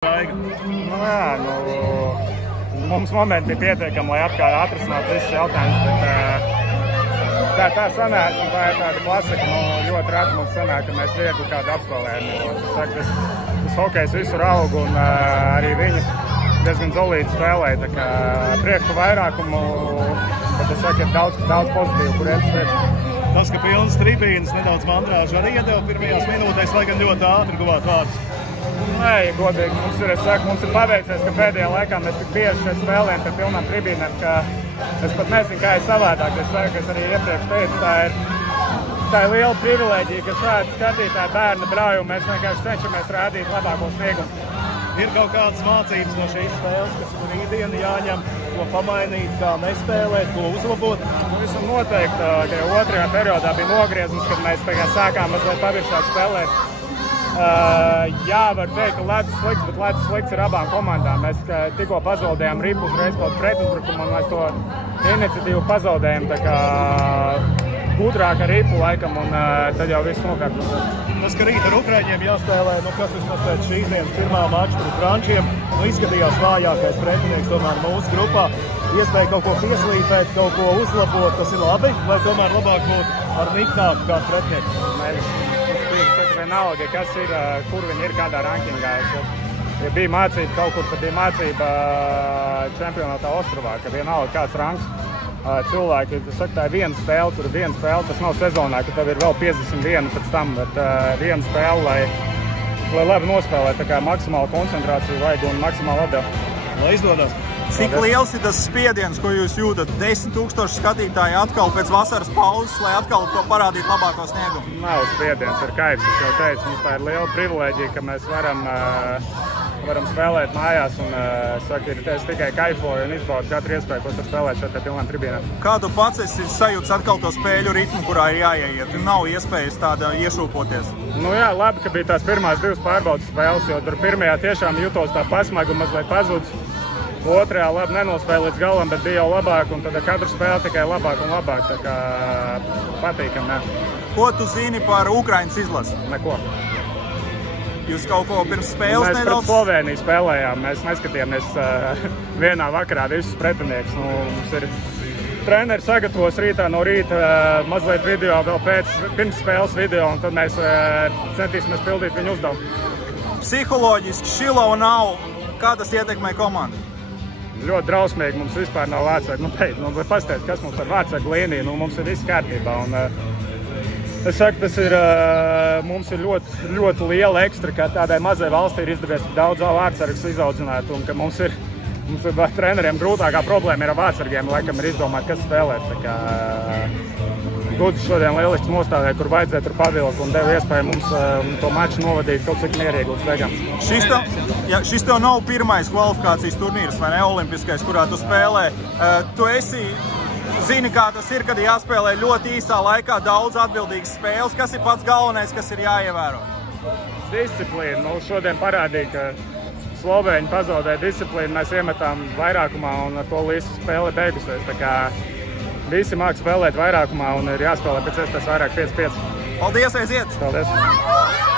Nu, jā, mums momenti bija pietiekami, lai atrisinātu visus jautājumus, bet tā sanāk, un tā ir tāda klasika, ļoti reti mums sanāk, ka mēs viegli kādu apspēlējam, jo tas hokejs visur aug, un arī viņi diezgan zolīti spēlēja, tā kā priekšu vairākumu, bet es saku, ir daudz pozitīvu, kur iet priekšu. Tas, ka pilnas tribīnas nedaudz mandrāžu arī iedeva pirmajās minūtēs, lai gan ļoti ātri guvāt vārdus. Nē, godīgi, mums ir paveicies, ka pēdējā laikā mēs tik bieži šeit spēlējam par pilnām tribīnēm, ka es pat nezinu, kā ir savādāk. Es saku, es arī iepriekš teicu, tā ir liela privilēģija, ka šādi skatītāji bērni brauj, un mēs vienkārši cenšamies rādīt labāko sniegumu. Ir kaut kādas mācības no šīs spēles, kas ir rītdiena jāņem, ko pamainīt, kā nespēlēt, ko uzlabot? Visam noteikti, ka otrajā periodā bija nogriezums, kad mēs sākām mazliet paviršāk spēlēt. Jā, var teikt, ka ledus slikts, bet ledus slikts ir abām komandām. Mēs tikko pazaudējām ripu uzreiz kaut pretuzbrukumu, un mēs to iniciatīvu pazaudējām tā kā gudrāk ar ripu laikam, un tad jau viss nokārtosies. Tas, ka rīt ar Ukraiņiem jāspēlē, kas vismaz pēc šīs dienas pirmā mača pret frančiem, izskatījās vājākais pretinieks tomēr mūsu grupā. Iespēja kaut ko pieslīpēt, kaut ko uzlabot, tas ir labi, vai tomēr labāk būtu ar niknāku kā pretinieku? Vienalga, kas ir, kur viņi ir, kādā rankingā. Ja bija mācība kaut kur, tad bija mācība čempionātā Ostrovā, ka vienalga kāds ranks cilvēki. Es saku, tā ir viena spēle, tur ir viena spēle, tas nav sezonā, ka tev ir vēl 51 pēc tam, bet viena spēle, lai labi nospēlē, tā kā maksimāla koncentrācija vajag un maksimāli atdev. Lai izdodas. Cik liels ir tas spiediens, ko jūs jūtat? 10 000 skatītāji atkal pēc vasaras pauzes, lai atkal to parādītu labāko sniegumu? Nav spiediens, ir kaifs, es jau teicu. Mums tā ir liela privilēģija, ka mēs varam spēlēt mājās. Un saku, es tikai kaifoju un izbaudu katru iespēju, ko spēlēt šeit pie pilnām tribīnām. Kā tu pats esi sajūts atkal to spēļu ritmu, kurā ir jāieiet? Nav iespējas tāda iešūpoties? Nu jā, labi, ka bija tās pirmās divas pārbaudas spēles, jo tur pirmajā tiešām jutos tā pasmaga mazliet pazudus. Otrajā labi nenospēja līdz galam, bet bija jau labāk, un tad katru spēli tikai labāk un labāk, tā kā patīkam, ne? Ko tu zini par Ukraiņas izlasi? Neko. Jūs kaut ko pirms spēles nedaudz? Mēs pret Slovēniju spēlējām, mēs neskatījāmies vienā vakarā visus pretinieks. Mums ir treneri sagatavos rītā no rīta mazliet video vēl pirms spēles video, un tad mēs centīsimies pildīt viņu uzdevumu. Psiholoģiski Šilova nav. Kā tas ietekmē komandu? Ļoti drausmīgi, mums vispār nav vārdsargu. Pastāst, kas mums ar vārdsargu līniju, mums ir viss kārtībā. Un, es saku, tas ir, mums ir ļoti, ļoti liela ekstra, ka tādai mazai valstī ir izdevies daudz vārdsargus izaudzināt, un ka mums ir treneriem grūtākā problēma ir ar vārdsargiem, laikam ir izdomāt, kas spēlēs. Tā kā Gudis šodien lieliski nostādīja, kur vajadzēja tur pavilkt un deva iespēju mums to maču novadīt kaut cik mierīgi līdz beigām. Šis tev nav pirmais kvalifikācijas turnīrs, vai ne, olimpiskais, kurā tu spēlē. Tu zini, kā tas ir, kad jāspēlē ļoti īsā laikā daudz atbildīgas spēles. Kas ir pats galvenais, kas ir jāievēro? Disciplīna. Šodien parādīja, ka Slovēņi pazaudēja disciplīnu, mēs iemetām vairākumā un ar to līdz spēle beigusies. Tā kā visi māk spēlēt vairākumā un ir jāspēlē pēc iespējas vairāk 5-5. Paldies, aiziet! Paldies!